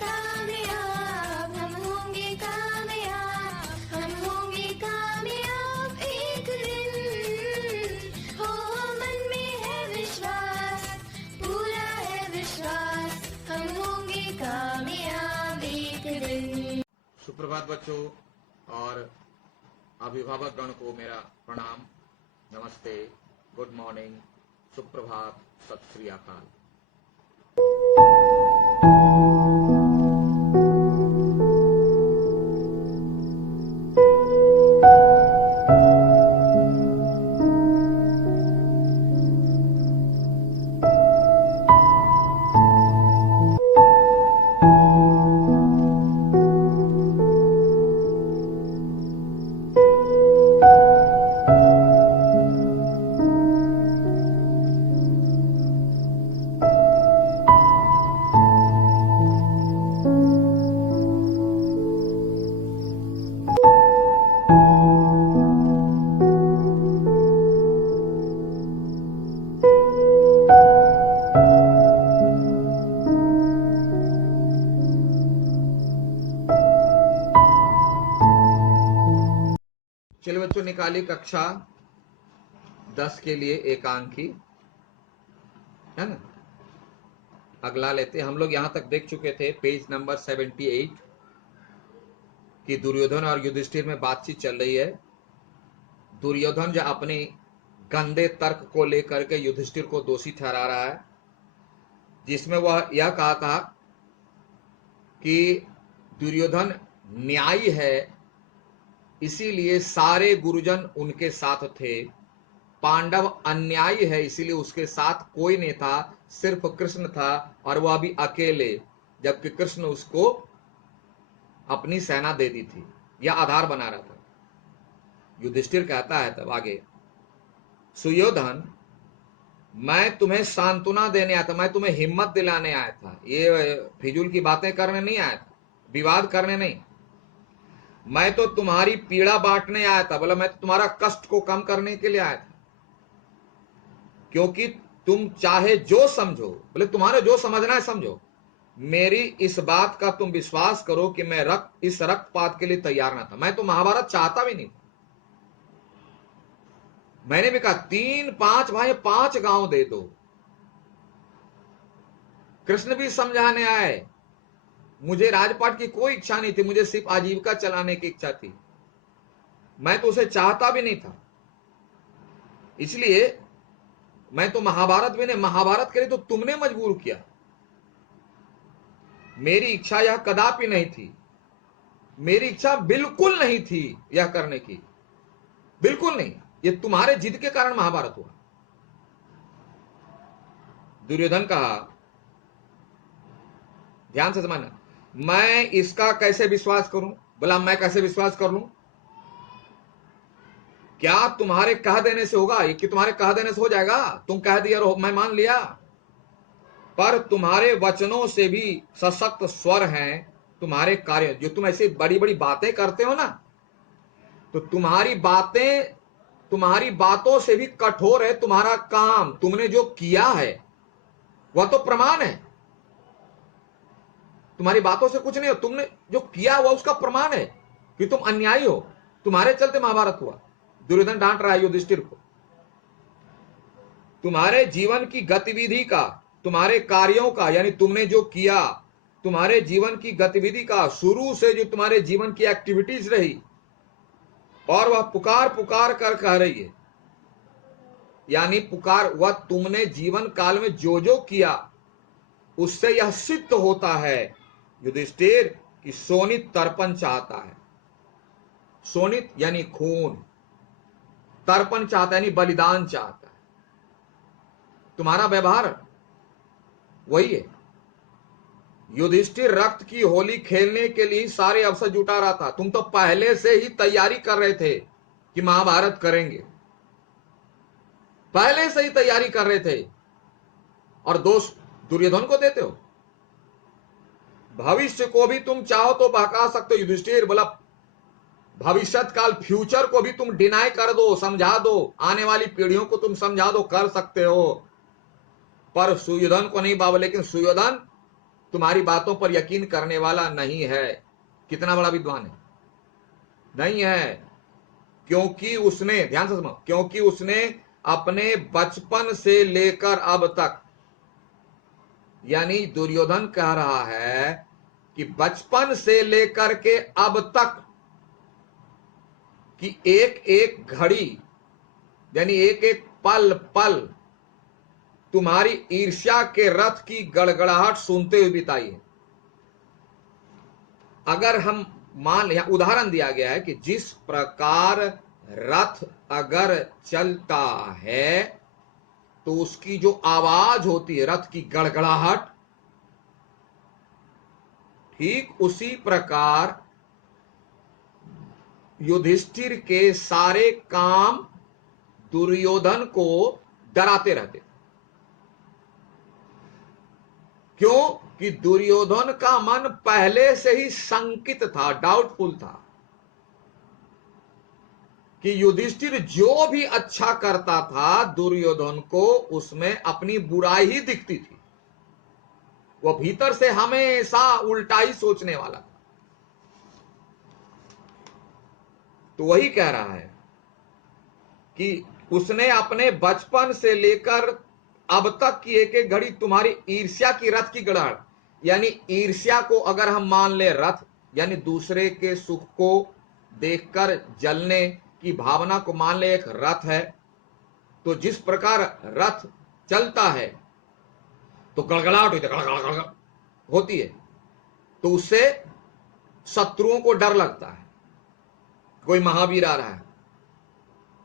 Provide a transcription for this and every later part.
कामयाब, हम होंगे कामयाब, हम होंगे कामयाब एक दिन। हो मन में है विश्वास, पूरा है विश्वास, हम होंगे कामयाब एक दिन। सुप्रभात बच्चों और अभिभावक गण को मेरा प्रणाम, नमस्ते, गुड मॉर्निंग, सुप्रभात, सत श्री अकाल। चलिए बच्चों, निकाली कक्षा 10 के लिए एकांकी, है ना। अगला लेते, हम लोग यहां तक देख चुके थे पेज नंबर 78 कि दुर्योधन और युधिष्ठिर में बातचीत चल रही है। दुर्योधन जो अपने गंदे तर्क को लेकर के युधिष्ठिर को दोषी ठहरा रहा है, जिसमें वह यह कहा था कि दुर्योधन न्यायी है, इसीलिए सारे गुरुजन उनके साथ थे। पांडव अन्यायी है, इसीलिए उसके साथ कोई नहीं था, सिर्फ कृष्ण था और वह भी अकेले, जबकि कृष्ण उसको अपनी सेना दे दी थी, यह आधार बना रहा था। युधिष्ठिर कहता है तब आगे, सुयोधन, मैं तुम्हें सांत्वना देने आया था, मैं तुम्हें हिम्मत दिलाने आया था, ये फिजूल की बातें करने नहीं आया था, विवाद करने नहीं। मैं तो तुम्हारी पीड़ा बांटने आया था, बोला मैं तो तुम्हारा कष्ट को कम करने के लिए आया था, क्योंकि तुम चाहे जो समझो, बोले तुम्हारे जो समझना है समझो, मेरी इस बात का तुम विश्वास करो कि मैं इस रक्तपात के लिए तैयार ना था। मैं तो महाभारत चाहता भी नहीं था। मैंने भी कहा 3-5 भाई 5 गांव दे दो। कृष्ण भी समझाने आए, मुझे राजपाट की कोई इच्छा नहीं थी, मुझे सिर्फ आजीविका चलाने की इच्छा थी, मैं तो उसे चाहता भी नहीं था, इसलिए मैं तो महाभारत भी नहीं, महाभारत के लिए तो तुमने मजबूर किया, मेरी इच्छा यह कदापि नहीं थी, मेरी इच्छा बिल्कुल नहीं थी यह करने की, बिल्कुल नहीं, ये तुम्हारे जिद के कारण महाभारत हुआ। दुर्योधन कहा, ध्यान से समझना, मैं इसका कैसे विश्वास करूं? बोला मैं कैसे विश्वास कर लूं? क्या तुम्हारे कह देने से होगा? ये कि तुम्हारे कह देने से हो जाएगा? तुम कह दिया मैं मान लिया, पर तुम्हारे वचनों से भी सशक्त स्वर हैं तुम्हारे कार्य। जो तुम ऐसी बड़ी बड़ी बातें करते हो ना, तो तुम्हारी बातों से भी कठोर है तुम्हारा काम। तुमने जो किया है वह तो प्रमाण है, तुम्हारी बातों से कुछ नहीं हो, तुमने जो किया वह उसका प्रमाण है कि तुम अन्यायी हो, तुम्हारे चलते महाभारत हुआ। दुर्योधन डांट रहा है युधिष्ठिर को, तुम्हारे जीवन की गतिविधि का, तुम्हारे कार्यों का, यानी तुमने जो किया, तुम्हारे जीवन की गतिविधि का, शुरू से जो तुम्हारे जीवन की एक्टिविटीज रही, और वह पुकार पुकार कर कह रही है, यानी पुकार वह तुमने जीवन काल में जो जो किया, उससे यह सिद्ध होता है युधिष्ठिर कि शोणित तर्पण चाहता है। शोणित यानी खून, तर्पण चाहता है यानी बलिदान चाहता है। तुम्हारा व्यवहार वही है। युधिष्ठिर रक्त की होली खेलने के लिए सारे अवसर जुटा रहा था, तुम तो पहले से ही तैयारी कर रहे थे कि महाभारत करेंगे, पहले से ही तैयारी कर रहे थे, और दोष दुर्योधन को देते हो। भविष्य को भी तुम चाहो तो बहका सकते हो। युधिष्ठिर बोला, भविष्य काल, फ्यूचर को भी तुम डिनाई कर दो, समझा दो, आने वाली पीढ़ियों को तुम समझा दो, कर सकते हो, पर सुयोधन को नहीं बाबा। लेकिन सुयोधन तुम्हारी बातों पर यकीन करने वाला नहीं है। कितना बड़ा विद्वान है? नहीं है। क्योंकि उसने, ध्यान से सुनो, क्योंकि उसने अपने बचपन से लेकर अब तक, यानी दुर्योधन कह रहा है कि बचपन से लेकर के अब तक कि एक एक घड़ी, यानी एक एक पल पल तुम्हारी ईर्ष्या के रथ की गड़गड़ाहट सुनते हुए बिताई है। अगर हम मान, यहां उदाहरण दिया गया है कि जिस प्रकार रथ अगर चलता है तो उसकी जो आवाज होती है, रथ की गड़गड़ाहट, ठीक उसी प्रकार युधिष्ठिर के सारे काम दुर्योधन को डराते रहते। क्यों? कि दुर्योधन का मन पहले से ही शंकित था, डाउटफुल था कि युधिष्ठिर जो भी अच्छा करता था दुर्योधन को उसमें अपनी बुराई ही दिखती थी। वो भीतर से हमेशा उल्टा ही सोचने वाला था। तो वही कह रहा है कि उसने अपने बचपन से लेकर अब तक की एक एक घड़ी तुम्हारी ईर्ष्या की रथ की गड़ाड़, यानी ईर्ष्या को अगर हम मान ले रथ, यानी दूसरे के सुख को देखकर जलने की भावना को मान ले एक रथ है, तो जिस प्रकार रथ चलता है तो गड़गड़ाहट होती है, गड़गड़ होती है, तो उससे शत्रुओं को डर लगता है, कोई महावीर आ रहा है।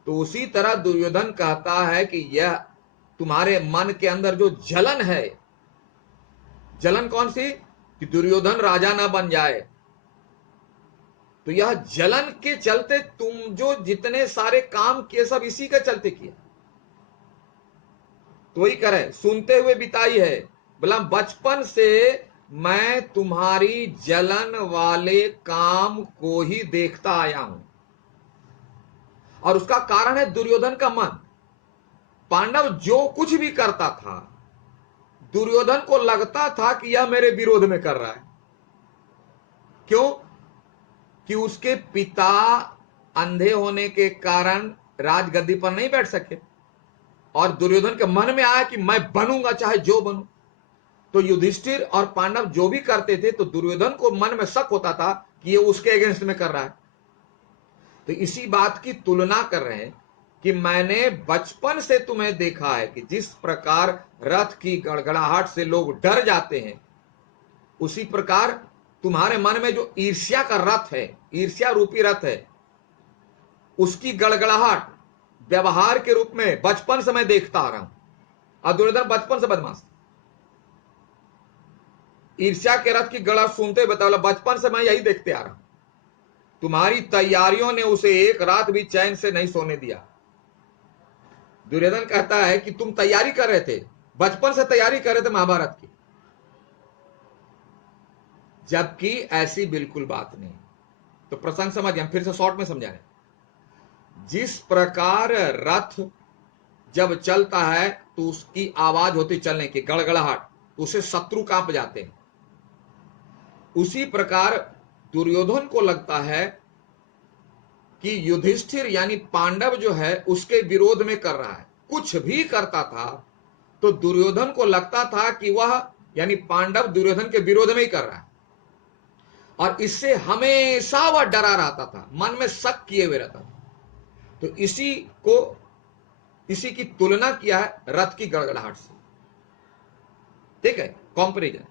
तो उसी तरह दुर्योधन कहता है कि यह तुम्हारे मन के अंदर जो जलन है, जलन कौन सी? कि दुर्योधन राजा ना बन जाए, तो यह जलन के चलते तुम जो जितने सारे काम किए सब इसी के चलते किए। तो वही करे, सुनते हुए बिताई है, बोला बचपन से मैं तुम्हारी जलन वाले काम को ही देखता आया हूं। और उसका कारण है दुर्योधन का मन। पांडव जो कुछ भी करता था दुर्योधन को लगता था कि यह मेरे विरोध में कर रहा है। क्यों? कि उसके पिता अंधे होने के कारण राजगद्दी पर नहीं बैठ सके और दुर्योधन के मन में आया कि मैं बनूंगा चाहे जो बनूं। तो युधिष्ठिर और पांडव जो भी करते थे तो दुर्योधन को मन में शक होता था कि ये उसके अगेंस्ट में कर रहा है। तो इसी बात की तुलना कर रहे हैं कि मैंने बचपन से तुम्हें देखा है कि जिस प्रकार रथ की गड़गड़ाहट से लोग डर जाते हैं, उसी प्रकार तुम्हारे मन में जो ईर्ष्या का रथ है, ईर्ष्या रूपी रथ है, उसकी गड़गड़ाहट व्यवहार के रूप में बचपन से मैं देखता आ रहा हूं। और दुर्योधन बचपन से बदमाश, ईर्ष्या के रथ की गड़ा सुनते बता, बचपन से मैं यही देखते आ रहा हूं। तुम्हारी तैयारियों ने उसे एक रात भी चैन से नहीं सोने दिया। दुर्योधन कहता है कि तुम तैयारी कर रहे थे, बचपन से तैयारी कर रहे थे महाभारत की, जबकि ऐसी बिल्कुल बात नहीं। तो प्रसंग समझिए, हम फिर से शॉर्ट में समझा रहे। जिस प्रकार रथ जब चलता है तो उसकी आवाज होती चलने की, गड़गड़ाहट, तो उसे शत्रु कांप जाते हैं। उसी प्रकार दुर्योधन को लगता है कि युधिष्ठिर यानी पांडव जो है उसके विरोध में कर रहा है। कुछ भी करता था तो दुर्योधन को लगता था कि वह यानी पांडव दुर्योधन के विरोध में ही कर रहा है, और इससे हमेशा वह डरा रहता था, मन में शक किए हुए रहता था। तो इसी की तुलना किया है रथ की गड़गड़ाहट से। ठीक है, कंपैरिजन,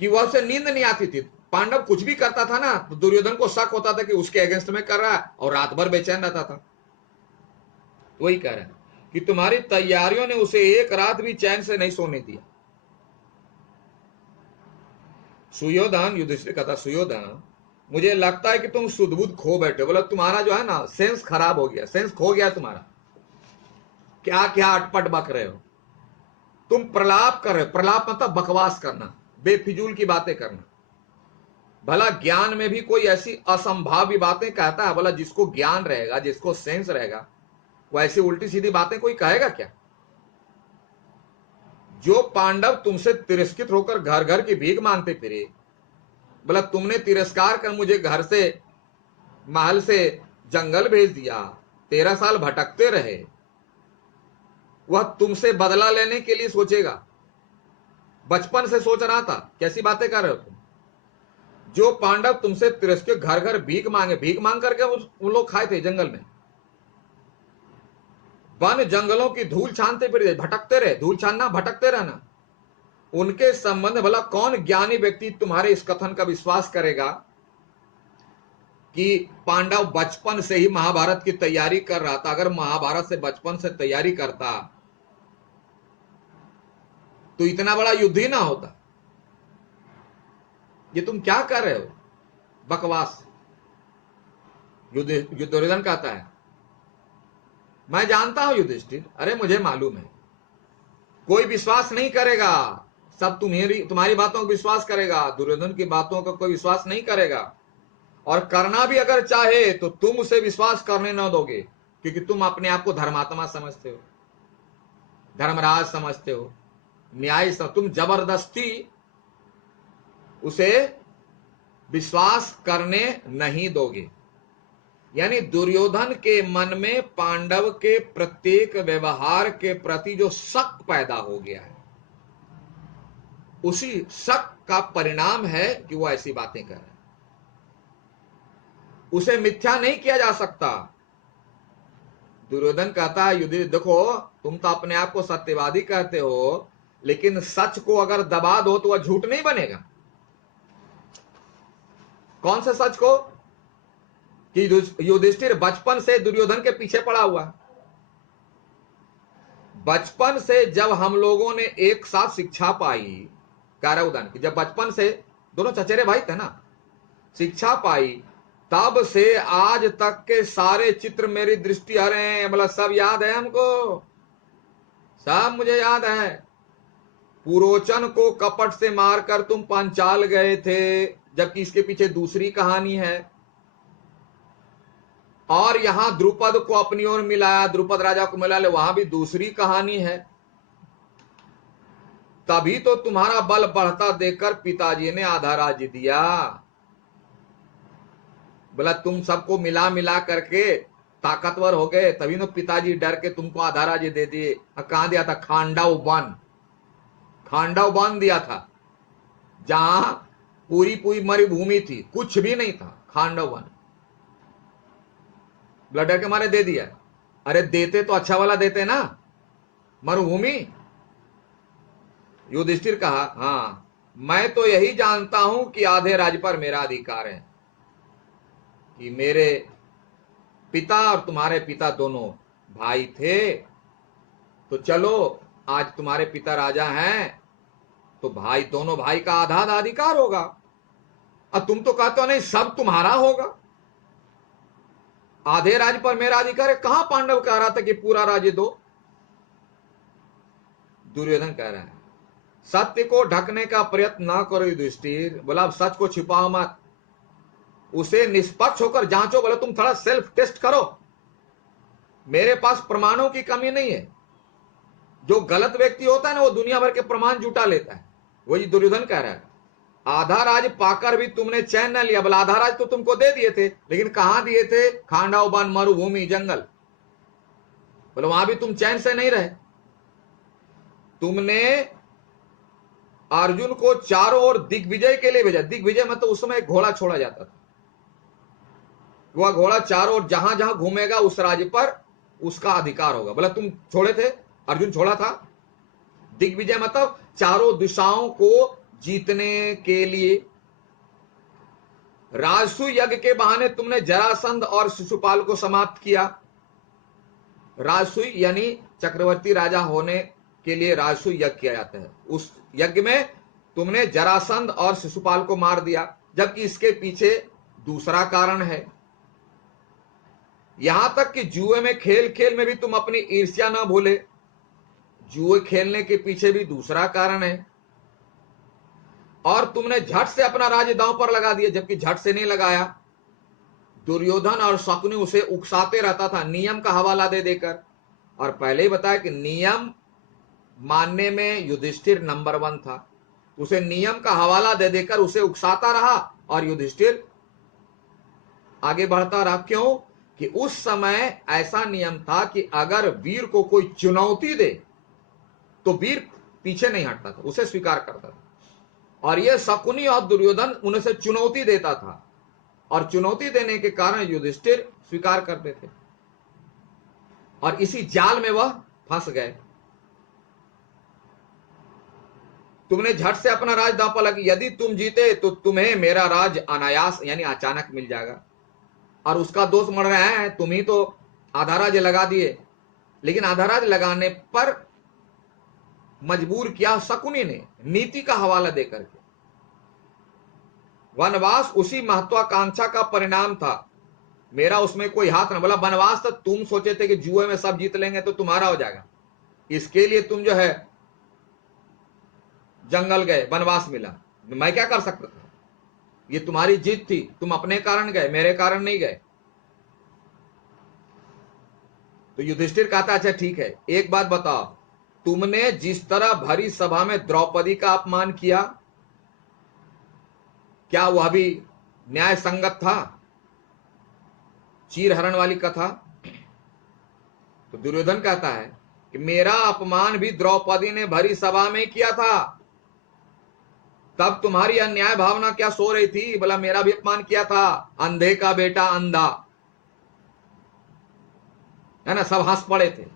कि वह उसे नींद नहीं आती थी। पांडव कुछ भी करता था ना तो दुर्योधन को शक होता था कि उसके अगेंस्ट में कर रहा है, और रात भर बेचैन रहता था। वही कह रहे हैं कि तुम्हारी तैयारियों ने उसे एक रात भी चैन से नहीं सोने दिया। सुयोधन, युधिष्ठिर कहता, सुयोधन मुझे लगता है कि तुम सुध बुध खो बैठे। बोला तुम्हारा जो है ना सेंस खराब हो गया, सेंस खो गया तुम्हारा। क्या क्या अटपट बक रहे हो तुम, प्रलाप कर रहे हो। प्रलाप मतलब बकवास करना, बेफिजूल की बातें करना। भला ज्ञान में भी कोई ऐसी असंभाव्य बातें कहता है? भला जिसको ज्ञान रहेगा, जिसको सेंस रहेगा, वो ऐसी उल्टी सीधी बातें कोई कहेगा क्या? जो पांडव तुमसे तिरस्कृत होकर घर घर की भीख मांगते फिरे, बोला तुमने तिरस्कार कर मुझे घर से, महल से जंगल भेज दिया, 13 साल भटकते रहे, वह तुमसे बदला लेने के लिए सोचेगा। बचपन से सोच रहा था। कैसी बातें कर रहे हो तुम? जो पांडव तुमसे तिरस्कृत घर घर भीख मांगे, भीख मांग करके उन लोग खाए थे जंगल में, वन जंगलों की धूल छानते फिर भटकते रहे। धूल छानना भटकते रहना, उनके संबंध भला कौन ज्ञानी व्यक्ति तुम्हारे इस कथन का विश्वास करेगा कि पांडव बचपन से ही महाभारत की तैयारी कर रहा था? अगर महाभारत से बचपन से तैयारी करता तो इतना बड़ा युद्ध ही ना होता। ये तुम क्या कर रहे हो? बकवास। दुर्योधन कहता है मैं जानता हूं युधिष्ठिर, अरे मुझे मालूम है कोई विश्वास नहीं करेगा, सब तुम्हारी बातों को विश्वास करेगा, दुर्योधन की बातों का कोई विश्वास नहीं करेगा। और करना भी अगर चाहे तो तुम उसे विश्वास करने न दोगे, क्योंकि तुम अपने आप को धर्मात्मा समझते हो, धर्मराज समझते हो, न्याय तुम जबरदस्ती उसे विश्वास करने नहीं दोगे। यानी दुर्योधन के मन में पांडव के प्रत्येक व्यवहार के प्रति जो शक पैदा हो गया है, उसी शक का परिणाम है कि वो ऐसी बातें कर रहे हैं। उसे मिथ्या नहीं किया जा सकता। दुर्योधन कहता है युधिष्ठिर देखो, तुम तो अपने आप को सत्यवादी कहते हो, लेकिन सच को अगर दबा दो तो वह झूठ नहीं बनेगा। कौन से सच को? कि युधिष्ठिर बचपन से दुर्योधन के पीछे पड़ा हुआ। बचपन से जब हम लोगों ने एक साथ शिक्षा पाई, कह रहा उदाहरण की, जब बचपन से दोनों चचेरे भाई थे ना, शिक्षा पाई, तब से आज तक के सारे चित्र मेरी दृष्टि आ रहे हैं। मतलब सब याद है हमको, सब मुझे याद है। पुरोचन को कपट से मारकर तुम पांचाल गए थे, जबकि इसके पीछे दूसरी कहानी है। और यहां द्रुपद को अपनी ओर मिलाया, द्रुपद राजा को मिला ले, वहां भी दूसरी कहानी है। तभी तो तुम्हारा बल बढ़ता देखकर पिताजी ने आधा राज्य दिया। बोला तुम सबको मिला मिला करके ताकतवर हो गए, तभी तो पिताजी डर के तुमको आधा राज्य दे दिए। कहां दिया था? खांडव वन, खांडव वन दिया था, जहां पूरी पूरी मरुभूमि थी, कुछ भी नहीं था। खांडव वन ब्लडर के मारे दे दिया। अरे देते तो अच्छा वाला देते ना, मरुभूमि। युधिष्ठिर कहा हाँ, मैं तो यही जानता हूं कि आधे राज्य पर मेरा अधिकार है, कि मेरे पिता और तुम्हारे पिता दोनों भाई थे, तो चलो आज तुम्हारे पिता राजा हैं तो भाई, दोनों भाई का आधा आधा अधिकार होगा। और तुम तो कहते हो नहीं सब तुम्हारा होगा, आधे राज्य पर मेरा अधिकार है। कहां पांडव कह रहा था कि पूरा राज्य दो? दुर्योधन कह रहा है सत्य को ढकने का प्रयत्न ना करो युधिष्ठिर। बोला अब सच को छिपाओ मत, उसे निष्पक्ष होकर जांचो। बोला तुम थोड़ा सेल्फ टेस्ट करो, मेरे पास प्रमाणों की कमी नहीं है। जो गलत व्यक्ति होता है ना, वो दुनिया भर के प्रमाण जुटा लेता है। वही दुर्योधन कह रहा है आधा राज पाकर भी तुमने चैन न लिया। बोला आधा राज तो तुमको दे दिए थे, लेकिन कहां दिए थे? खांडव वन, मरुभूमि, जंगल। बोले वहां भी तुम चैन से नहीं रहे। तुमने अर्जुन को चारों ओर दिग्विजय के लिए भेजा। दिग्विजय मतलब उस समय घोड़ा छोड़ा जाता था, वह घोड़ा चारों ओर जहां जहां घूमेगा उस राज्य पर उसका अधिकार होगा। बोला तुम छोड़े थे, अर्जुन छोड़ा था। दिग्विजय मतलब चारों दिशाओं को जीतने के लिए। राजसु यज्ञ के बहाने तुमने जरासंध और शिशुपाल को समाप्त किया। राजसु यानी चक्रवर्ती राजा होने के लिए राजसु यज्ञ किया जाता है। उस यज्ञ में तुमने जरासंध और शिशुपाल को मार दिया, जबकि इसके पीछे दूसरा कारण है। यहां तक कि जुए में खेल खेल में भी तुम अपनी ईर्ष्या ना भूले, जुए खेलने के पीछे भी दूसरा कारण है। और तुमने झट से अपना राज्य दांव पर लगा दिया, जबकि झट से नहीं लगाया। दुर्योधन और शकुनि उसे उकसाते रहता था नियम का हवाला दे देकर। और पहले ही बताया कि नियम मानने में युधिष्ठिर नंबर 1 था। उसे नियम का हवाला दे देकर उसे उकसाता रहा और युधिष्ठिर आगे बढ़ता रहा। क्यों? कि उस समय ऐसा नियम था कि अगर वीर को कोई चुनौती दे तो वीर पीछे नहीं हटता था, उसे स्वीकार करता था। और यह शकुनी और दुर्योधन उनसे चुनौती देता था और चुनौती देने के कारण युधिष्ठिर स्वीकार करते थे और इसी जाल में वह फंस गए। तुमने झट से अपना राज दांव पर लगा, यदि तुम जीते तो तुम्हें मेरा राज अनायास यानी अचानक मिल जाएगा। और उसका दोष मर रहा है, तुम ही तो आधा राज लगा दिए। लेकिन आधा राज लगाने पर मजबूर किया शकुनी ने नीति का हवाला देकर के। वनवास उसी महत्वाकांक्षा का परिणाम था, मेरा उसमें कोई हाथ न। बोला वनवास तो तुम सोचे थे कि जुए में सब जीत लेंगे तो तुम्हारा हो जाएगा, इसके लिए तुम जो है जंगल गए, वनवास मिला, मैं क्या कर सकता था? ये तुम्हारी जीत थी, तुम अपने कारण गए, मेरे कारण नहीं गए। तो युधिष्ठिर कहता अच्छा ठीक है, एक बात बताओ, तुमने जिस तरह भरी सभा में द्रौपदी का अपमान किया, क्या वह भी न्याय संगत था? चीरहरण वाली कथा। तो दुर्योधन कहता है कि मेरा अपमान भी द्रौपदी ने भरी सभा में किया था, तब तुम्हारी अन्याय भावना क्या सो रही थी? बोला मेरा भी अपमान किया था, अंधे का बेटा अंधा, है ना, सब हंस पड़े थे।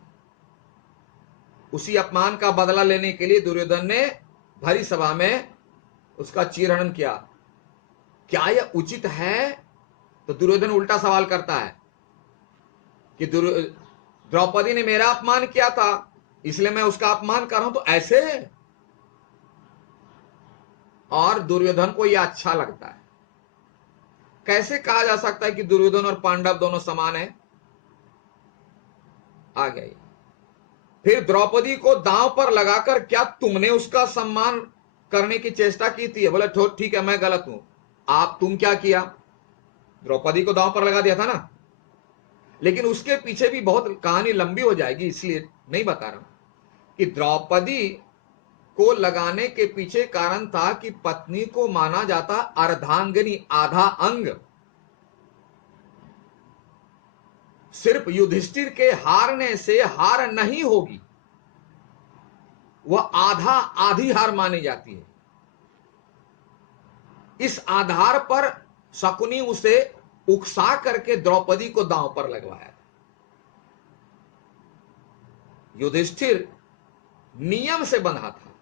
उसी अपमान का बदला लेने के लिए दुर्योधन ने भरी सभा में उसका चीरहरण किया। क्या यह उचित है? तो दुर्योधन उल्टा सवाल करता है कि द्रौपदी ने मेरा अपमान किया था इसलिए मैं उसका अपमान कर रहा हूं, तो ऐसे? और दुर्योधन को यह अच्छा लगता है। कैसे कहा जा सकता है कि दुर्योधन और पांडव दोनों समान है? आ गया। फिर द्रौपदी को दांव पर लगाकर क्या तुमने उसका सम्मान करने की चेष्टा की थी? बोले ठीक है, मैं गलत हूं। तुम क्या किया? द्रौपदी को दांव पर लगा दिया था ना। लेकिन उसके पीछे भी बहुत कहानी लंबी हो जाएगी, इसलिए नहीं बता रहा हूं कि द्रौपदी को लगाने के पीछे कारण था कि पत्नी को माना जाता अर्धांगिनी, आधा अंग। सिर्फ युधिष्ठिर के हारने से हार नहीं होगी, वह आधी हार मानी जाती है। इस आधार पर शकुनी उसे उकसा करके द्रौपदी को दांव पर लगवाया। युधिष्ठिर नियम से बंधा था,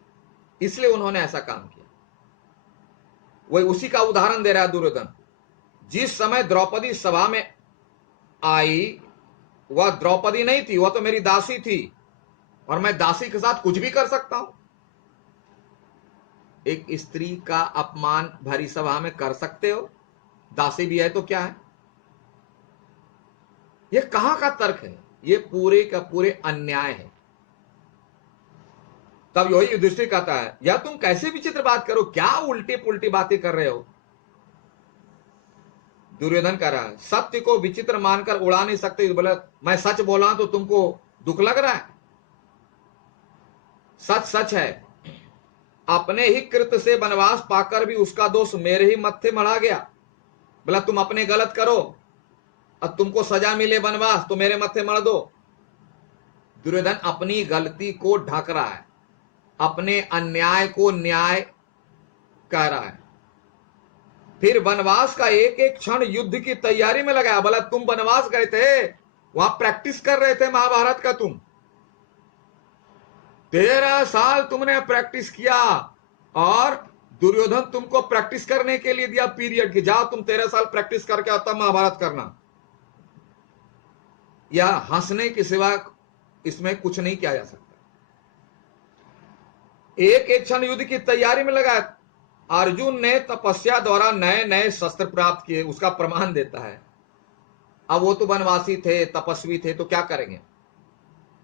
इसलिए उन्होंने ऐसा काम किया। वही उसी का उदाहरण दे रहा है दुर्योधन। जिस समय द्रौपदी सभा में आई, वह द्रौपदी नहीं थी, वह तो मेरी दासी थी, और मैं दासी के साथ कुछ भी कर सकता हूं। एक स्त्री का अपमान भरी सभा में कर सकते हो? दासी भी है तो क्या है? यह कहां का तर्क है? यह पूरे का पूरे अन्याय है। तब यही युधिष्ठिर कहता है या तुम कैसे विचित्र बात करो, क्या उल्टी पुल्टी बातें कर रहे हो? दुर्योधन कह रहा है सत्य को विचित्र मानकर उड़ा नहीं सकते। बोले मैं सच बोला तो तुमको दुख लग रहा है? सच सच है। अपने ही कृत्य से वनवास पाकर भी उसका दोष मेरे ही मत्थे मढ़ा गया। बोला तुम अपने गलत करो और तुमको सजा मिले वनवास तो मेरे मत्थे मढ़ दो। दुर्योधन अपनी गलती को ढक रहा है, अपने अन्याय को न्याय कह रहा है। फिर वनवास का एक एक क्षण युद्ध की तैयारी में लगाया। बोला तुम वनवास गए थे, वहां प्रैक्टिस कर रहे थे महाभारत का, तुम 13 साल तुमने प्रैक्टिस किया और दुर्योधन तुमको प्रैक्टिस करने के लिए दिया पीरियड की, जाओ तुम 13 साल प्रैक्टिस करके आओ तब महाभारत करना। यह हंसने के सिवा इसमें कुछ नहीं किया जा सकता। एक एक क्षण युद्ध की तैयारी में लगा। अर्जुन ने तपस्या द्वारा नए नए शस्त्र प्राप्त किए, उसका प्रमाण देता है। अब वो तो वनवासी थे, तपस्वी थे, तो क्या करेंगे?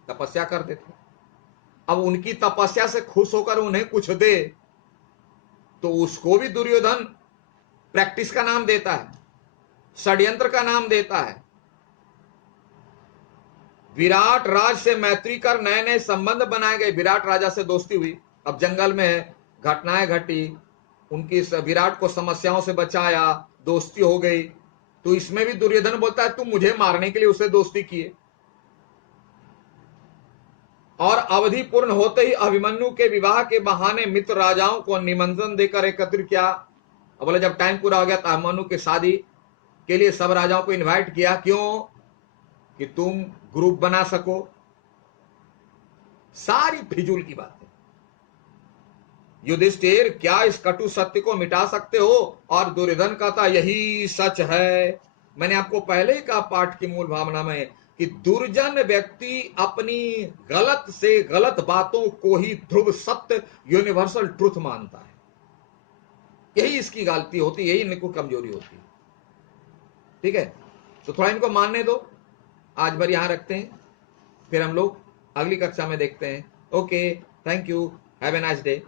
तपस्या करते थे। अब उनकी तपस्या से खुश होकर उन्हें कुछ दे तो उसको भी दुर्योधन प्रैक्टिस का नाम देता है, षड्यंत्र का नाम देता है। विराट राज से मैत्री कर नए नए संबंध बनाए गए। विराट राजा से दोस्ती हुई, अब जंगल में घटनाएं घटी, उनकी विराट को समस्याओं से बचाया, दोस्ती हो गई। तो इसमें भी दुर्योधन बोलता है तुम मुझे मारने के लिए उससे दोस्ती किए। और अवधि पूर्ण होते ही अभिमन्यु के विवाह के बहाने मित्र राजाओं को निमंत्रण देकर एकत्र किया। अब बोले जब टाइम पूरा हो गया तो अभिमन्यु की शादी के लिए सब राजाओं को इनवाइट किया। क्यों? कि तुम ग्रुप बना सको। सारी फिजूल की बातें। युधिष्ठिर क्या इस कटु सत्य को मिटा सकते हो? और दुर्योधन कहता यही सच है। मैंने आपको पहले ही कहा पाठ की मूल भावना में कि दुर्जन व्यक्ति अपनी गलत से गलत बातों को ही ध्रुव सत्य, यूनिवर्सल ट्रुथ मानता है। यही इसकी गलती होती, यही इनको कमजोरी होती है। ठीक है, तो थोड़ा इनको मानने दो। आज भर यहां रखते हैं, फिर हम लोग अगली कक्षा में देखते हैं। Okay, thank you, have a nice day.